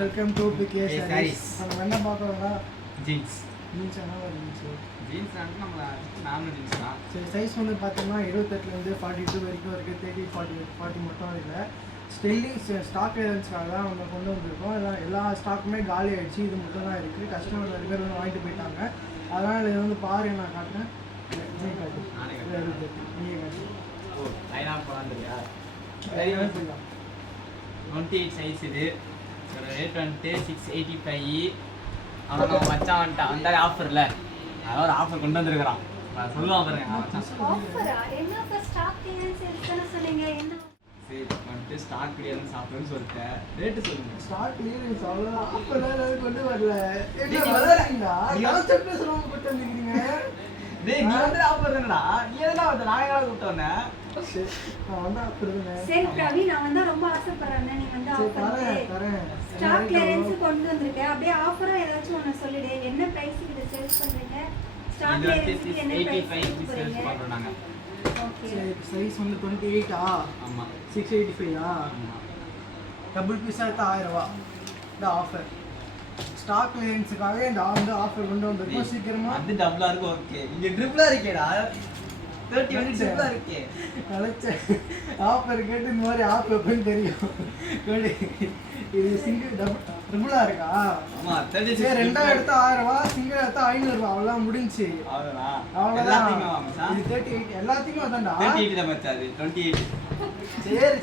Welcome to PK saris. நம்ம என்ன பார்க்கறோம்னா jeans என்ன ஜீன்ஸ் நம்ம நார்மல் ஜீன்ஸ் தான். சரி, சைஸ் வந்து பார்த்தோம்னா 28லேருந்து 42 வரைக்கும் இருக்குது. 30, 40 மட்டும் இல்லை. ஸ்டில்லிங் ஸ்டாக் கிளியரன்ஸ்க்காக தான் நம்ம கொண்டு வந்திருக்கோம். எல்லா ஸ்டாக்குமே காலி ஆகிடுச்சு. இது மட்டும் தான் இருக்குது. கஸ்டமர் நிறைய பேர் வந்து வாங்கிட்டு போயிட்டாங்க. அதனால் இது வந்து பாருங்க, நான் காட்டுறேன். நீங்கள் காட்டு. ஓ லைனாக போகலான்றியா? 28 சைஸ். இது ஒரு ரேட் வந்துட்டு 685. ஆனால் நம்ம மச்சான் வந்துட்டான் வந்தாலே ஆஃபரில் அதாவது ஒரு ஆஃபர் கொண்டு வந்துருக்குறான். நான் சொல்லுவான் பாருங்க மச்சான். சரி வந்துட்டு ஸ்டாக் கிளியரன்ஸ் ஆஃபர்னு சொல்லிட்டேன். ரேட்டு சொல்லுங்கள். ஸ்டாக் கிளியரன்ஸ் அவ்வளோ ஆஃபர்லாம் கொண்டு வரல. கொண்டு வந்துக்கிறீங்க. டேய் நீ வந்து ஆஃபர் தானடா. நீ எதனா வந்து நாயகா கூப்பிட்டு வந்தேன். நான் வந்து ஆஃபர் தானே. சரி பிரவி, நான் வந்து ரொம்ப ஆசைப்படுறேன். நீ வந்து ஆஃபர் தரேன். ஸ்டாக் கிளியரன்ஸ் கொண்டு வந்திருக்க. அப்படியே ஆஃபரா ஏதாச்சும் ஒன்னு சொல்லிடு. என்ன பிரைஸ்க்கு இத சேல்ஸ் பண்றீங்க? ஸ்டாக் கிளியரன்ஸ்க்கு என்ன பிரைஸ் சேல்ஸ் பண்றோம் நாங்க. ஓகே. சரி, சைஸ் வந்து 28 ஆமா. 685 ஆமா. டபுள் பீஸா எடுத்தா 1000 ரூபாய். இந்த ஆஃபர் ஸ்டாக் கிளியரன்ஸ்க்காக இந்த ஆஃபர் கொண்டு வந்திருக்கோம். சீக்கிரமா அது டபுளா இருக்கு. ஓகே, இங்க ட்ரிபிளா இருக்கேடா. 30 வந்து ட்ரிபிளா இருக்கே. கலச்ச ஆஃபர் கேட்டு இந்த மாதிரி ஆஃப் எப்பன்னு தெரியும். இது சிங்கிள் ட்ரிபிளா இருக்கா? ஆமா. 30 சரி, ரெண்டா எடுத்தா 1000 ரூபாய், சிங்கிள் எடுத்தா 500 ரூபாய். அவ்வளவுதான் முடிஞ்சுச்சு. அவ்வளவுதான். அவ்வளவுதான். எல்லாத்தையுமே வாங்குச்சா? இது 38 எல்லாத்துக்கும் அதான்டா. 38 தான் மச்சான். அது 28.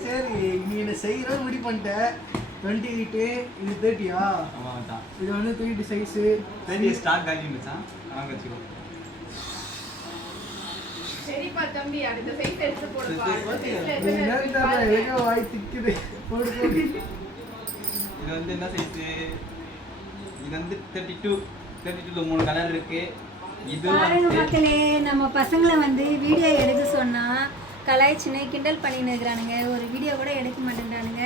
சரி நீ என்ன செய்யறது முடிவு பண்ணிட்ட. 28 இது 30யா? ஆமா மச்சான். இது வந்து 3D சைஸ். 30 ஸ்டாக் காலி மச்சான். வாங்க வெச்சுக்கோ. சரிப்பா தம்பி, அடுத்த சைஸ் எடுத்து போடுப்பா. எங்க வாய் திக்குது. போடு. இது வந்து என்ன சைஸ்? இது வந்து 32ல 3 கலர் இருக்கு. இது பாருங்க மக்களே, நம்ம பசங்களை வந்து வீடியோ எடுக்க சொன்னா கலாய்ச்சின்னு கிண்டல் பண்ணின்னு இருக்கிறானுங்க. ஒரு வீடியோ கூட எடுக்க மாட்டேங்கிறானுங்க.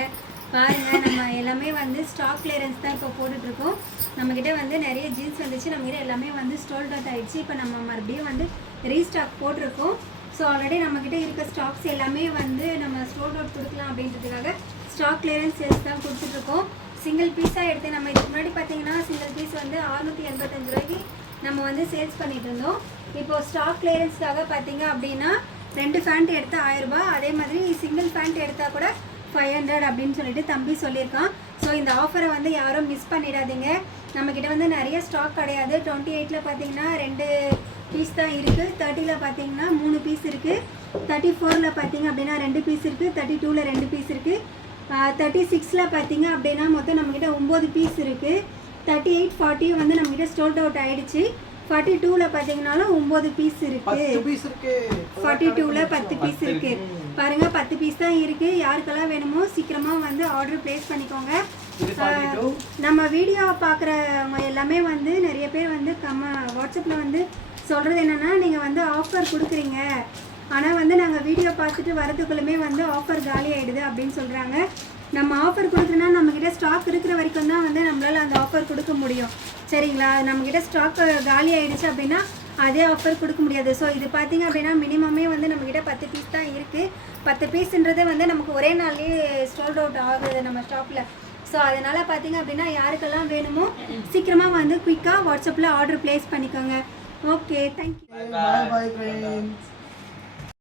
பாருங்க, நம்ம எல்லாமே வந்து ஸ்டாக் கிளியரன்ஸ் தான் இப்போ போட்டுட்ருக்கோம். நம்மக்கிட்ட வந்து நிறைய ஜீன்ஸ் வந்துச்சு. நம்மக்கிட்ட எல்லாமே வந்து ஸ்டோல்ட் அவுட் ஆகிடுச்சு. இப்போ நம்ம மறுபடியும் வந்து ரீஸ்டாக் போட்டிருக்கோம். ஸோ ஆல்ரெடி நம்மக்கிட்ட இருக்க ஸ்டாக்ஸ் எல்லாமே வந்து நம்ம ஸ்டோல்ட் அவுட் கொடுக்கலாம் அப்படின்றதுக்காக ஸ்டாக் கிளியரன்ஸ் சேல்ஸ் தான் கொடுத்துட்ருக்கோம். சிங்கிள் பீஸாக எடுத்து நம்ம இதுக்கு முன்னாடி பார்த்தீங்கன்னா சிங்கிள் பீஸ் வந்து 685 ரூபாய்க்கு நம்ம வந்து சேல்ஸ் பண்ணிட்டு இருந்தோம். இப்போது ஸ்டாக் கிளியரன்ஸ்க்காக பார்த்தீங்க அப்படின்னா 2 ஃபேண்ட் எடுத்தால் 1000 ரூபாய். அதே மாதிரி சிங்கிள் ஃபேண்ட் எடுத்தால் கூட 500 அப்படின்னு சொல்லிட்டு தம்பி சொல்லியிருக்கான். ஸோ இந்த ஆஃபரை வந்து யாரும் மிஸ் பண்ணிடாதீங்க. நம்மக்கிட்ட வந்து நிறைய ஸ்டாக் கிடையாது. 28ல் பார்த்தீங்கன்னா 2 பீஸ் தான் இருக்குது. 30ல் பார்த்தீங்கன்னா 3 பீஸ் இருக்குது. 34ல் பார்த்தீங்க அப்படின்னா 2 பீஸ் இருக்குது. 32ல் 2 பீஸ் இருக்குது. 36ல் பார்த்தீங்க அப்படின்னா மொத்தம் நம்மக்கிட்ட 9 பீஸ் இருக்குது. 38, 40 வந்து நம்மக்கிட்ட ஸ்டோல்ட் அவுட் ஆகிடுச்சு. 42ல் பார்த்தீங்கன்னாலும் 9 பீஸ் இருக்குது. 42ல் 10 பீஸ் இருக்குது. பாருங்க, 10 பீஸ் தான் இருக்குது. யாருக்கெல்லாம் வேணுமோ சீக்கிரமாக வந்து ஆர்டர் ப்ளேஸ் பண்ணிக்கோங்க. நம்ம வீடியோ பார்க்குறவங்க எல்லாமே வந்து நிறைய பேர் வந்து வாட்ஸ்அப்பில் வந்து சொல்கிறது என்னென்னா, நீங்கள் வந்து ஆஃபர் கொடுக்குறீங்க, ஆனால் வந்து நாங்கள் வீடியோ பார்த்துட்டு வரதுக்குள்ளுமே வந்து ஆஃபர் காலி ஆகிடுது அப்படின்னு சொல்கிறாங்க. நம்ம ஆஃபர் கொடுக்குறோன்னா நம்மக்கிட்ட ஸ்டாக் இருக்கிற வரைக்கும் தான் வந்து நம்மளால் அந்த ஆஃபர் கொடுக்க முடியும். சரிங்களா? நம்மக்கிட்ட ஸ்டாக் காலி ஆகிடுச்சு அப்படின்னா அதே ஆஃபர் கொடுக்க முடியாது. ஸோ இது பார்த்திங்க அப்படின்னா மினிமமே வந்து நம்மக்கிட்ட 10 பீஸ் தான் இருக்குது. 10 பீஸுன்றதே வந்து நமக்கு ஒரே நாள்லேயே ஸ்டோல்ட் அவுட் ஆகுது நம்ம ஸ்டாப்பில். ஸோ அதனால் பார்த்திங்க அப்படின்னா யாருக்கெல்லாம் வேணுமோ சீக்கிரமாக வந்து குயிக்காக வாட்ஸ்அப்பில் ஆர்டர் ப்ளேஸ் பண்ணிக்கோங்க. Okay, thank you. Bye friends.